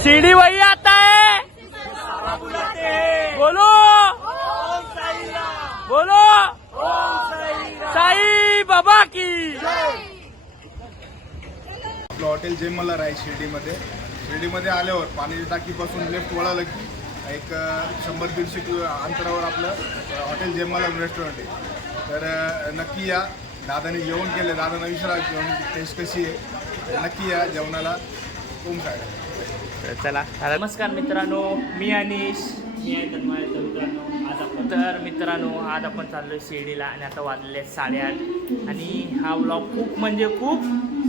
सीढ़ी वही आता है, बोलो बोलो साई बाबा की। आपलं हॉटेल जेमलर आहे शिर्डीमध्ये आल्यावर पाण्याची टाकीपासून लेफ्ट वळालं की एक 100-150 किलो अंतरावर आपलं हॉटेल जेमलर रेस्टॉरंट आहे। तर नक्की या, दादाने जेवण केलं, दादांना विचारा जेवण टेस्ट कशी आहे, नक्की या जेवणाला खूप सारं। चला नमस्कार मित्रांनो, मी अनिश, मी आहे तन्मय। मित्रांनो आज आपण चाललोय शिर्डीला आणि आता वाजले 8:30 आणि हा व्लॉग खूप म्हणजे खूप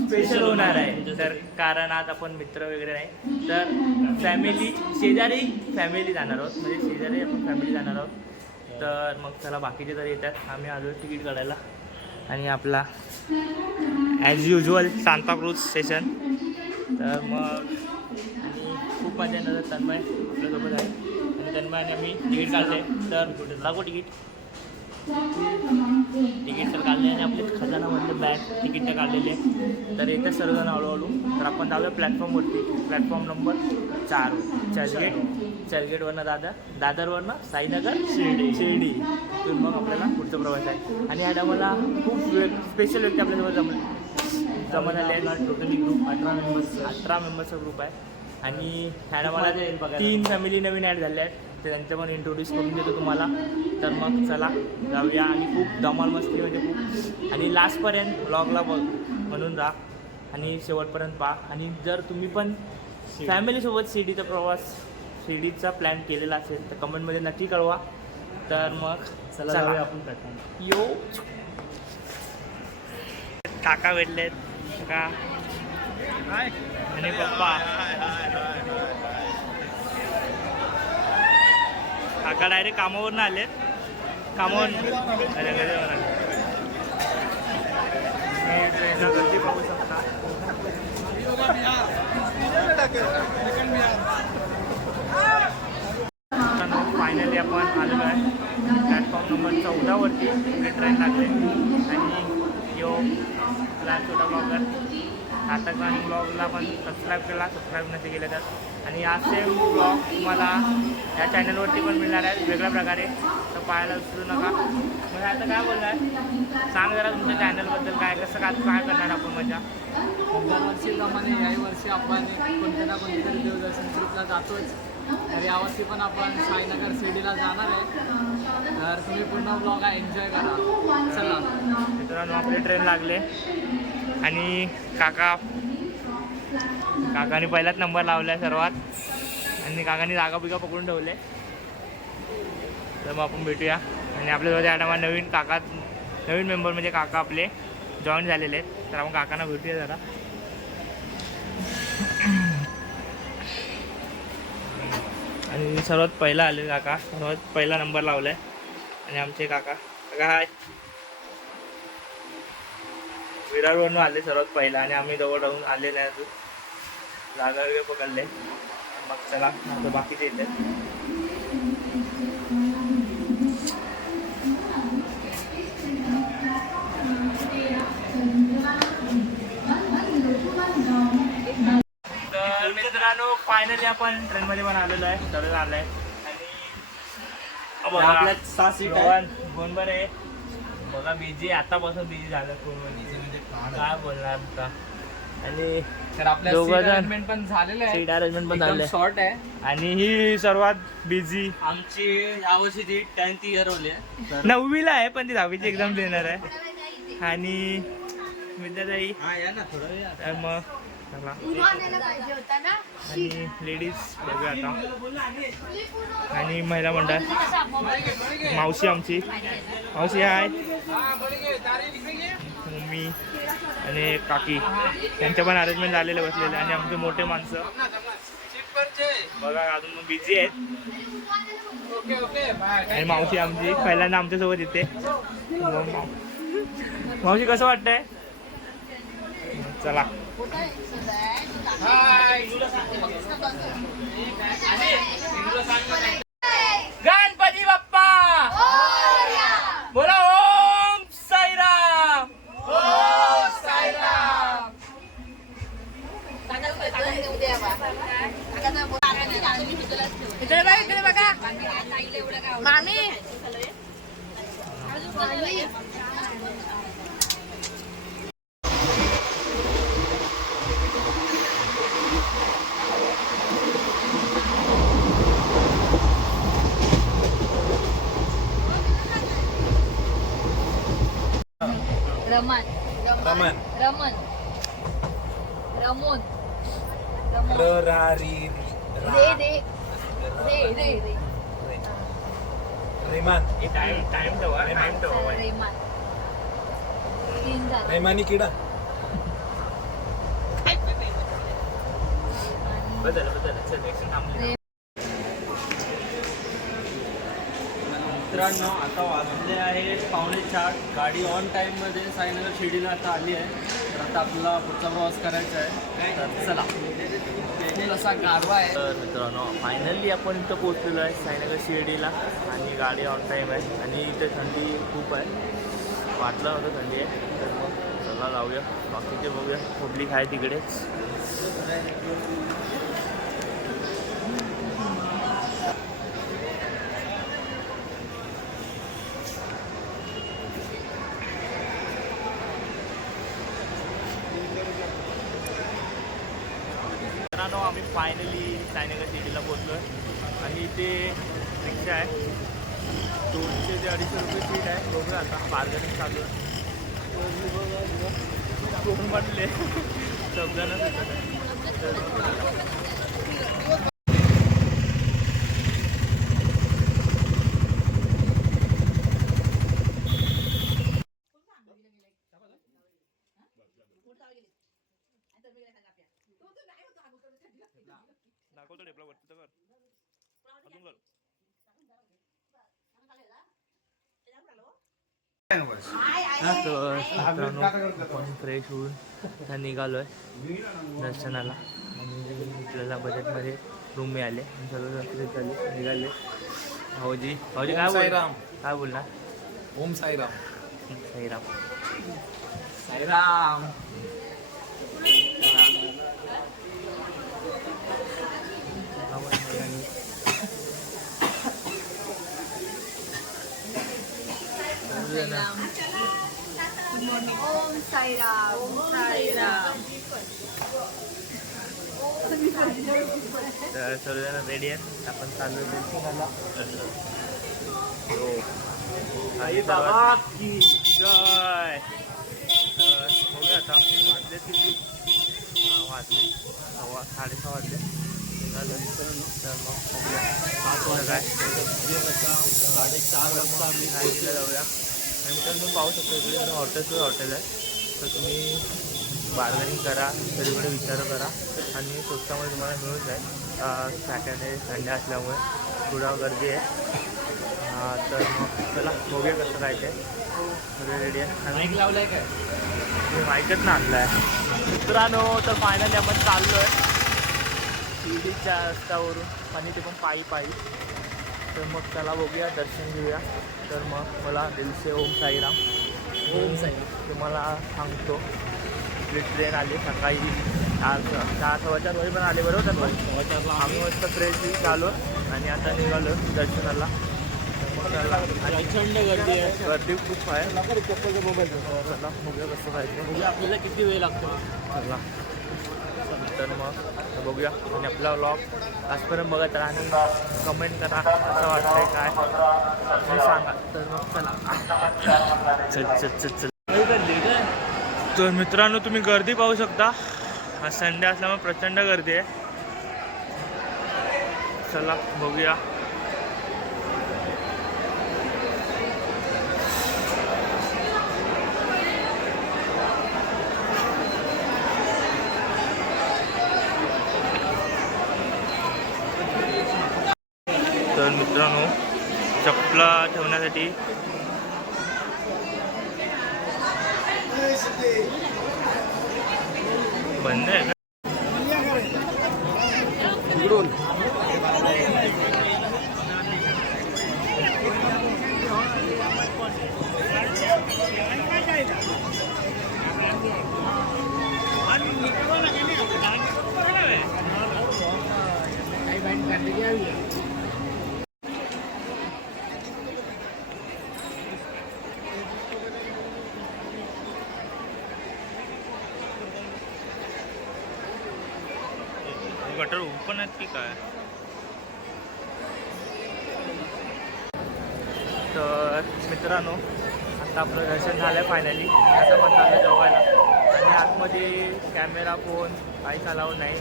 स्पेशल होणार आहे। तर कारण आज आपण मित्र वगैरे नाही तर शेजारी फॅमिली जाणार आहोत, म्हणजे शेजारी आपण फॅमिली जाणार आहोत। तर मग चला बाकीचे तर येतात, आम्ही आलो तिकीट काढायला आणि आपला ॲज युजल सांताक्रूज स्टेशन। तर मग खूप मजा येणार, तन्मय आपल्यासोबत आहे आणि तन्मयाने आम्ही तिकीट काढले। तर लागू तिकीट तर काढले आणि आपले खजानामधले बॅग तिकीट काढलेले। तर येतं सर्वजण हळूहळू। तर आपण जाऊया प्लॅटफॉर्मवरती, प्लॅटफॉर्म नंबर 4 चर्चगेटवरनं दादरवरनं साईनगर शिर्डी तर मग आपल्याला पुढचा प्रवास आहे। आणि ह्या टायमाला खूप स्पेशल व्यक्ती आपल्यासोबत जमत आले आहेत। टोटली ग्रुप 18 मेंबर्सचा ग्रुप आहे आणि ह्या टायमाला 3 फॅमिली नवीन ॲड झाल्या आहेत, तर त्यांचं पण इंट्रोड्यूस करून देतो तुम्हाला। तर मग चला जाऊया आणि खूप धमाल मस्ती म्हणजे खूप, आणि लास्टपर्यंत व्लॉगला म्हणून राहा आणि शेवटपर्यंत पहा। आणि जर तुम्ही पण फॅमिलीसोबत शिर्डीचा प्लॅन केलेला असेल तर कमेंटमध्ये नक्की कळवा। तर मग चला आपण यो काका भेटलेत का आणि पप्पा। काका डायरेक्ट कामावरून आलेत, ट्रेनला गर्दी पाहू शकता। फायनली आपण आलेलो आहे प्लॅटफॉर्म नंबर 14वरती। इकडे ट्रेन लागले आणि यो आपला छोटा ब्लॉगर नाटक आणि ब्लॉगला पण सबस्क्राईब नसे केले तर, आणि असे ब्लॉग तुम्हाला या चॅनलवरती पण मिळणार आहेत वेगळ्या प्रकारे, तर पाहायला विसरू नका। मग आता काय बोलणार, सांग जरा तुमच्या चॅनलबद्दल, कसं काय करणार आपण मजा। दरवर्षीप्रमाणे याही वर्षी आपण कोणत्या ना कोणत्यातरी देवदर्शन ट्रिपला जातोच, तर यावर्षी पण आपण साईनगर शिर्डीला जाणार आहे। तर तुम्ही पूर्ण ब्लॉग एन्जॉय करा। चला मित्रांनो आपले ट्रेन लागले आणि काकाने पहिलाच नंबर लावला आहे सर्वात, आणि काकाने जागा बिगा पकडून ठेवले। तर मग आपण भेटूया। आणि आपल्याजवळ या टायमा नवीन मेंबर म्हणजे काका आपले जॉईन झालेले आहेत, तर आपण काकांना भेटूया जरा। आणि सर्वात पहिला आले काका, सर्वात पहिला नंबर लावलाय आणि आमचे काका हाय विरारवरून आले सर्वात पहिला, आणि आम्ही जवळ राहून आले नाही अजून, जागा वगैरे पकडले। मग चला आता बाकीचे येते। तर मित्रांनो फायनली आपण ट्रेनमध्ये पण आलेलो आहे, सर्व आलाय आणि आपल्या 6 सीट फोन बरं आहे बघा, बिझी आतापासून बिझी झालं फोनमध्ये, काय बोलणार आता। आणि तर आपल्या सीट अरेंजमेंट पण झालेलं आहे, सीट अरेंजमेंट पण झाले, शॉर्ट आहे। आणि ही सर्वात बिझी आमची यावर्षी ती 10th इयर होली आहे, 9वीला आहे पण ती 10वीची एक्झाम देणार आहे। आणि विद्याताई तर मग चला, आणि लेडीज बघूया आता, आणि महिला मंडळ मावशी आमची मावशी आहे, मम्मी आणि काकी त्यांच्या पण अरेंजमेंट झालेले बसलेले, आणि आमचे मोठे माणसं बघा अजून बिझी आहेत। आणि मावशी आमची पहिल्यांदा आमच्यासोबत येते। मावशी कसं वाटतंय, चला गणपती बाप्पा बोला, ओम साईराम, ओम साईराम। मामी रमन रमन. रमन रमोन र रा री रे रे रे रे रे रेमान. टाइम ठेवा रेमान तीन झाले. रेमानी किडा. बदल चल नेक्स्ट थांबले. मित्रांनो आता वाजले आहेत 3:45. गाडी ऑन टाईममध्ये साईनगर शिर्डीला आता आली आहे. तर आता आपल्याला पुढचा प्रवास करायचा आहे. तर चला फुल असा गारवा आहे. तर मित्रांनो फायनली आपण इथं पोहोचलेलो आहे साईनगर शिर्डीला आणि गाडी ऑन टाईम आहे आणि इथे थंडी खूप आहे. वाटलं नव्हतं थंडी आहे. तर मग चला जाऊया बाकीचे बघूया पब्लिक आहे तिकडेच. मित्रांनो आम्ही फायनली साईनगर सिटीला पोहोचलो आहे आणि इथे रिक्षा आहे 200 ते 250 रुपये सीट आहे. बघूया आता बार्गेनिंग चालू आहे. कोण म्हटले सगळ्यांनाच येतात आहे. दाखवतो टेपला वरती तर कर अजून कर. आपण फ्रेश होऊन आता निघालो आहे दर्शनाला आणि आपल्याला बजेटमध्ये रूम मिळाले आणि सर्व फ्रेश झाले निघाले. भाऊजी काय साईराम. काय बोलणार. ओम साईराम. साईराम साईराम. ओम साईराम ओम साईराम. तर सर्वजण रेडी आहेत. आपण चालू दर्शनाला. जय. तर बघूया आता वाजले किती. वाजले 6:30 वाजले निघालो. तर मग बघूया काय 4:30 वाजता आम्ही रायगडला जाऊया. आणि मित्रांनो तुम्ही पाहू शकता इकडे हॉटेल आहे. तर तुम्ही बार्गेनिंग करा सगळीकडे विचार करा आणि स्वस्तामध्ये तुम्हाला मिळून जाईल. सॅटर्डे संडे असल्यामुळे थोडं गर्दी आहे. तर मग चला बघूया कसं काय ते सगळे रेडी आहे. आणि माईक लावलाय काय? मी माईकच ना आणला आहे मित्रांनो. तर फायनली आपण चाललो आहे शिर्डीच्या रस्त्यावरून आणि ते पण पायी. तर मग चला बघूया दर्शन घेऊया. तर मग मला दिलसे ओम साईराम. ओम साईराम. तुम्हाला सांगतो आपली ट्रेन आली सकाळी 4:15 वाजे पण आले बरोबर. तर आम्ही मस्त फ्रेश चालू आणि आता निघालो दर्शनाला. तर मग त्याला प्रचंड गर्दी आहे. गर्दी खूप आहे. चला बघूया कसं जायचं. म्हणजे आपल्याला किती वेळ लागतो? चला तर मग बघूया आणि आपला व्लॉग आजपर्यंत बघत राहा आणि कमेंट करा कसं वाटतंय काय आणि सांगा. तर मग चला चल. तर मित्रांनो तुम्ही गर्दी पाहू शकता. आज संडे असल्यामुळे प्रचंड गर्दी आहे. चला बघूया. तर मित्रांनो चपला ठेवण्यासाठी बंद आहे का? गटर ओपन आहेत की काय? तर मित्रांनो, आता आपलं दर्शन झालं फायनली. आता पण चाललं जेवायला. आणि आतमध्ये कॅमेरा फोन काहीच अलाउड नाही.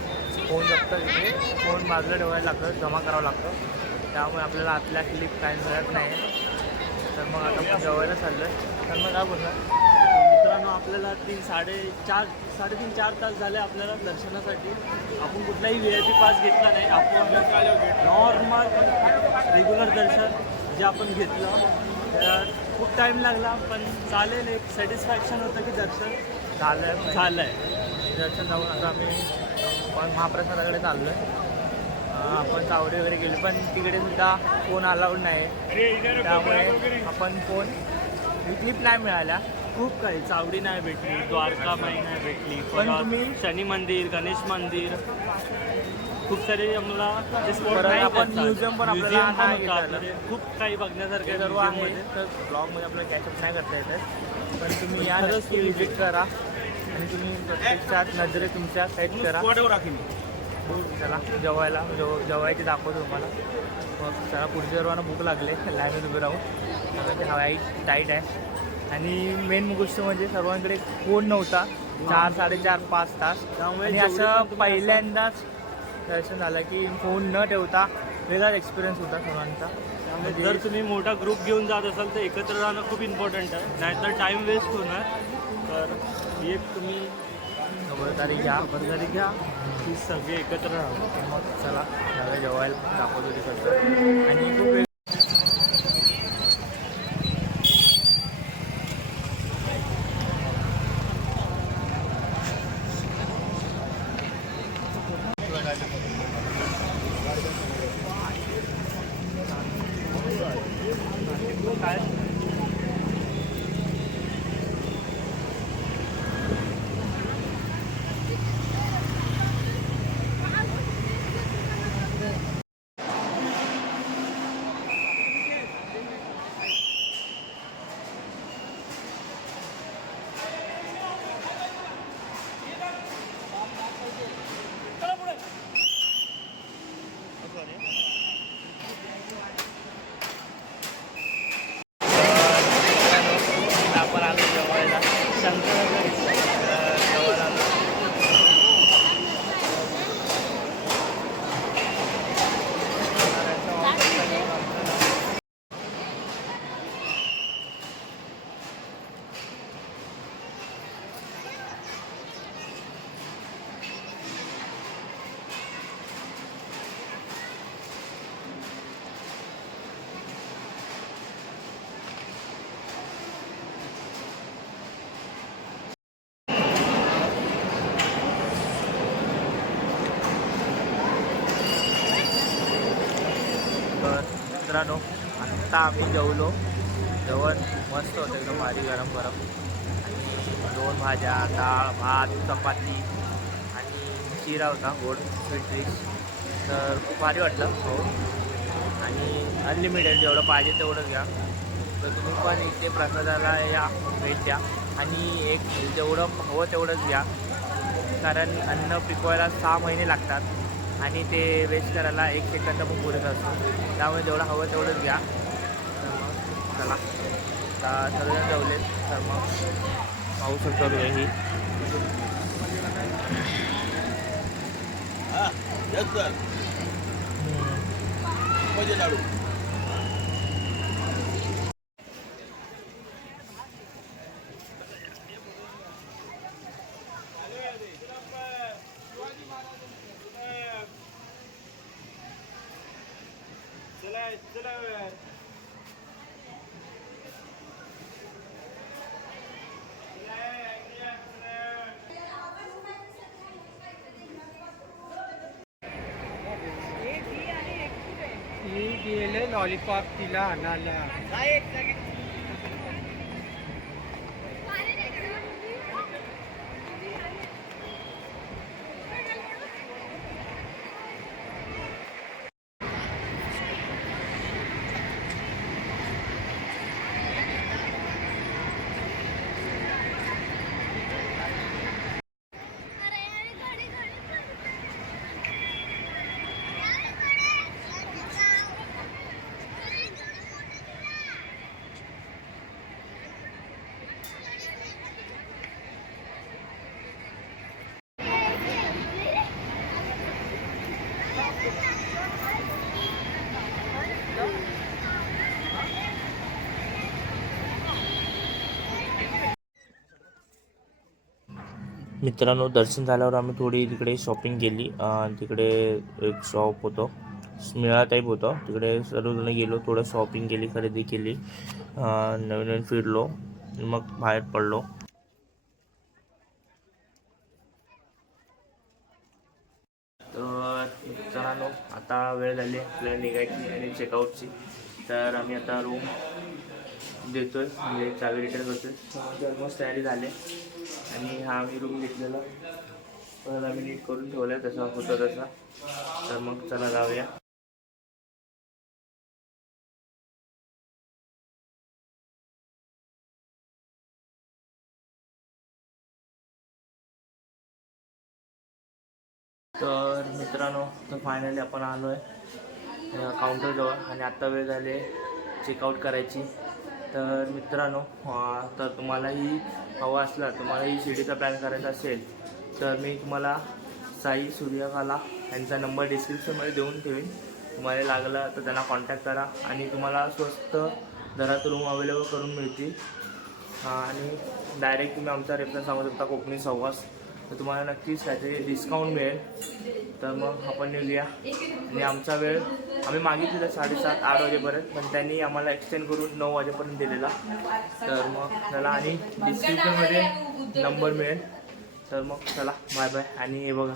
फोन जप्त तिथे फोन बाजूला ठेवायला लागतं, जमा करावं लागतं. त्यामुळे आपल्याला आतल्या क्लिप काही मिळत नाही. तर मग आता आपण जेवायला चाललं आहे. तर मग काय बोलणार मित्रांनो, आपल्याला 3-4 तास झाले आपल्याला दर्शनासाठी. आपण कुठलाही VIP पास घेतला नाही. आपण नॉर्मल रेग्युलर दर्शन जे आपण घेतलं तर खूप टाईम लागला, पण चालेल. एक सॅटिस्फॅक्शन होतं की दर्शन झालं आहे. दर्शन जाऊन आता आम्ही पण महाप्रसादाकडे चाललो आहे. आपण चावडी वगैरे गेली, पण तिकडे सुद्धा फोन अलाउड नाही. त्यामुळे आपण फोन क्लिप नाही मिळाल्या. खूप काही चावडी नाही भेटली, द्वारका माई नाही भेटली, पण तुम्ही शनी मंदिर, गणेश मंदिर, खूप सारे आम्हाला ते स्पॉट नाही. आपण म्युझियम पण आपल्याला खूप काही बघण्यासारखे सर्व आहे. तर ब्लॉगमध्ये आपल्याला कॅचअप नाही करता येतात, पण तुम्ही या नक्की विजिट करा आणि तुम्ही प्रत्यक्षात नजरे तुमच्या कैद करा. चला जेवायची दाखवतो तुम्हाला. मग चला, पुढच्या सर्वांना भूक लागले, लाईनीत उभे राहून. हवाई टाईट आहे. आणि मेन गोष्ट म्हणजे सर्वांकडे फोन नव्हता 4-4.5 तास. त्यामुळे असं पहिल्यांदाच दर्शन झालं की फोन न ठेवता वेगळाच एक्सपिरियन्स होता सर्वांचा. त्यामुळे जर तुम्ही मोठा ग्रुप घेऊन जात असाल तर एकत्र राहणं खूप इम्पॉर्टंट आहे, नाहीतर टाईम वेस्ट होणार. तर एक तुम्ही खबरदारी घ्या की सगळे एकत्र राहा. मग चला जेवायला दाखवतो तिकडचं. आणि खूप काय आपण आलो जेवायला शंकर जेवायला आलो. मित्रांनो, आत्ता आम्ही जेवलो. जेवण मस्त होतं, एकदम भारी गरम गरम. आणि 2 भाज्या, डाळ, भात, चपाती आणि शिरा होता, गोड स्वीट डिश. तर खूप भारी वाटलं. हो, आणि अनलिमिटेड जेवढं पाहिजे तेवढंच घ्या. तर तुम्ही पण इथे प्रसादाला या, भेट द्या. आणि एक जेवढं हवं तेवढंच घ्या, कारण अन्न पिकवायला 6 महिने लागतात आणि ते वेस्ट करायला 1 सेकंद पण पुरेसा असतो. त्यामुळे जेवढं हवं तेवढंच घ्या. तर मग चला, आता सर्वजण जेवलेत, तर मग पाहू शकतो ही लाडू. गेले लॉलीपॉप तिला आणायला. मित्रांनो, दर्शन झाल्यावर आम्ही थोडी तिकडे शॉपिंग केली. तिकडे एक शॉप होतं, मेळा टाईप होतं, तिकडे सर्वजण गेलो, थोडं शॉपिंग केली, खरेदी केली, नवीन नवीन फिरलो, मग बाहेर पडलो. तर मित्रांनो, आता वेळ झाली आपल्याला निघायची आणि चेकआउटची. तर आम्ही आता रूम देतोय, म्हणजे चावी रिटर्न करतोय. ऑलमोस्ट तयारी झाली आणि हा आम्ही रूम घेतलेला तर आम्ही नीट करून ठेवला आहे, तसा होता तसा. तर मग चला जाऊया. तर मित्रांनो, तर फायनली आपण आलो आहे काउंटरजवळ आणि आत्ता वेळ झाले चेकआउट करायची. तर मित्रांनो, तर तुम्हालाही हवा असला, तुम्हालाही शिर्डीचा प्लॅन करायचा असेल तर मी तुम्हाला साई सूर्यकला यांचा नंबर डिस्क्रिप्शनमध्ये देऊन ठेवीन. तुम्हाला लागला तर त्यांना कॉन्टॅक्ट करा आणि तुम्हाला स्वस्त दरात रूम अवेलेबल करून मिळतील. आणि डायरेक्ट तुम्ही आमचा रेफरन्स सांगू शकता कोकणी सहवास, तर तुम्हाला नक्कीच काहीतरी डिस्काउंट मिळेल. तर मग आपण निघूया. आणि आमचा वेळ आम्ही मागितलेला 7:30-8 वाजेपर्यंत, पण त्यांनी आम्हाला एक्सटेंड करून 9 वाजेपर्यंत दिलेला. तर मग त्याला आणि डिस्क्रिप्शनमध्ये नंबर मिळेल. तर मग चला बाय बाय. आणि हे बघा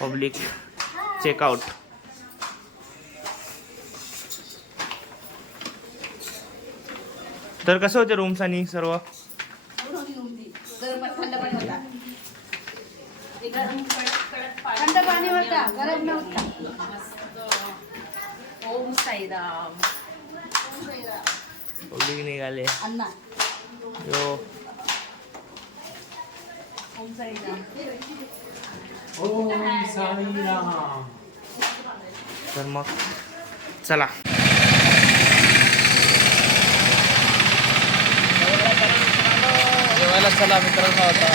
पब्लिक चेकआउट. तर कसं होते रूम्स आणि सर्व? थंड पाणी होता, गरम नव्हता. ओम साईराम. पब्लिक निघाले अण्णा यो. ओम साईराम. तर मग चला. जेवायला चला मित्रांनो आता.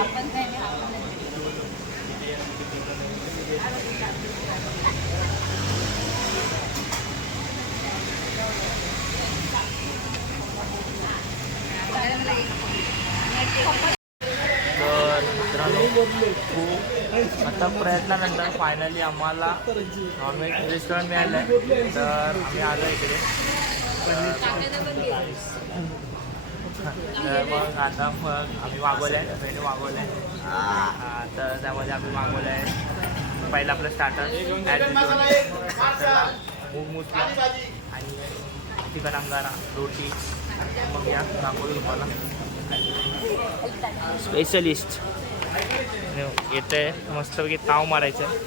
आपण काय नाही, आपण नाही. तर मित्रांनो, आता प्रयत्नानंतर फायनली आम्हाला आम्ही रेस्टॉरंट मिळालं आहे. तर आम्ही आलो इकडे. तर मग आता मग आम्ही मागवलं आहे, मेनू मागवलं आहे. तर त्यामध्ये आम्ही मागवलं आहे पहिलं आपलं स्टार्टर मूग मुसला आणि चिकन अंगारा, रोटी. मग या दाखवतो तुम्हाला स्पेशलिस्ट येतं आहे. मस्तपैकी ताव मारायचं आहे.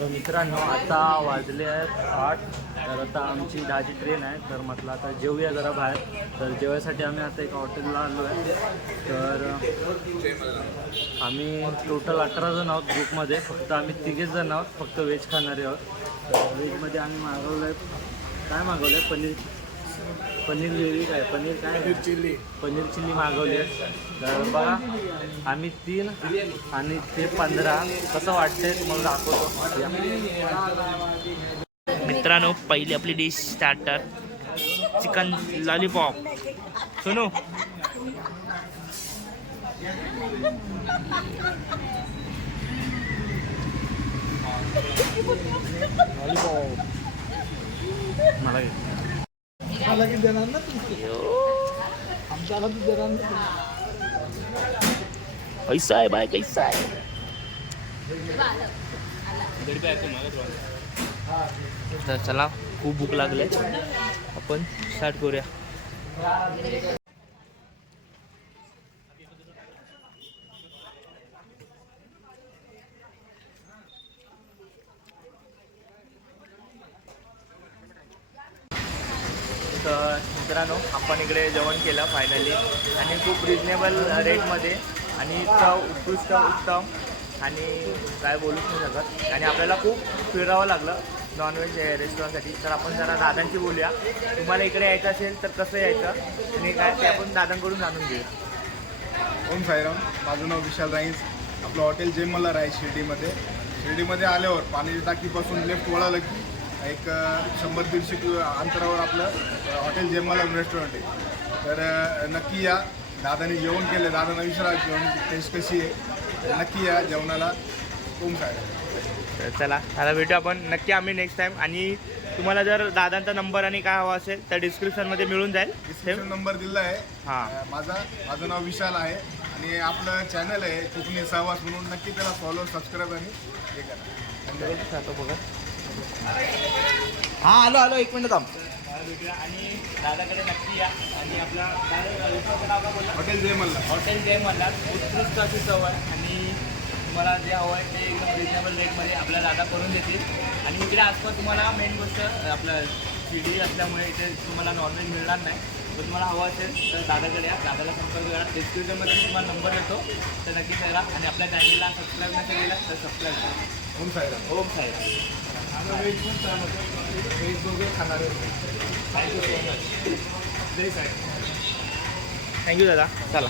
तर मित्रांनो, आता वाजले आहेत 8. तर आता आमची 10ची ट्रेन आहे. तर म्हटलं आता जेवूया जरा बाहेर. तर जेवायसाठी आम्ही आता एका हॉटेलला आलो आहे. तर आम्ही टोटल 18 जण आहोत ग्रुपमध्ये. फक्त आम्ही 3 जण आहोत फक्त व्हेज खाणारे आहोत. तर व्हेजमध्ये आम्ही मागवलं आहे, काय मागवलं आहे, पनीर ग्रेव्ही, काय पनीर चिल्ली मागवली आहे. तर बघा, आम्ही 3 आणि ते 15. कसं वाटतंय तुम्हाला दाखवतो. मित्रांनो, पहिली आपली डिश स्टार्टर चिकन लॉलीपॉप. सुनो मला की देणार ना तुम्ही, आमच्याला तू देणार ना. कैसा आहे बाय, कैसा आहे? तर चला, खूप भूक लागली, आपण स्टार्ट करूया. मित्रांनो आपण इकडे जेवण केलं फायनली आणि खूप रिजनेबल रेटमध्ये आणि चव उत्कृष्ट उत्तम आणि काय बोलूच नाही शकत आणि आपल्याला खूप फिरावं लागलं नॉनव्हेज रेस्टॉरंटसाठी. तर आपण जरा दादांची बोलूया. तुम्हाला इकडे यायचं असेल तर कसं यायचं आणि काय ते आपण दादांकडून जाणून घेऊया. ओम साईराम, माझं नाव विशाल राईस. आपलं हॉटेल जेम मल्हार आहे शिर्डीमध्ये. शिर्डीमध्ये आल्यावर पाण्याची टाकीपासून लेफ्ट वळालं की एक 100-150 किलो अंतरावर आपलं हॉटेल जेम मल्हार रेस्टॉरंट आहे. तर नक्की या. दादाने जेवण केलं, दादांना विचारा जेवण टेस्ट कशी आहे, नक्की या जेवणाला. ओम साईराम. तर चला आता भेटू आपण नक्की आम्ही नेक्स्ट टाईम. आणि तुम्हाला जर दादांचा नंबर आणि काय हवा असेल तर डिस्क्रिप्शनमध्ये मिळून जाईल. डिस्क्रिप्शन नंबर दिला आहे. हां माझं नाव विशाल आहे आणि आपलं चॅनल आहे कोकणी सहवास म्हणून. नक्की त्याला फॉलो सबस्क्राईब आणि हे करा. बघा हां आलो 1 मिनिट थांब. भेटूया आणि दादाकडे नक्की या. आणि आपला दादा रेस्टॉरंटचं नाव काय बोलला? हॉटेल जेम मल्हार. हॉटेल जय मल्हार. उत्कृष्ट अशी चव आहे आणि तुम्हाला जे हवं आहे ते एकदम रिजनेबल रेटमध्ये आपल्या दादा करून देतील. आणि इकडे आसपास तुम्हाला मेन गोष्ट आपलं शिर्डी असल्यामुळे इथे तुम्हाला नॉनव्हेज मिळणार नाही. जर तुम्हाला हवं असेल तर दादाकडे या, दादाला संपर्क करा. डिस्क्रिप्शनमध्ये मी तुम्हाला नंबर देतो तर नक्की करा. आणि आपल्या चॅनलला सबस्क्राईब नाही केलेला तर सबस्क्राईब करा. ओम साईराम. ओम साहेब थँक्यू दादा. चला.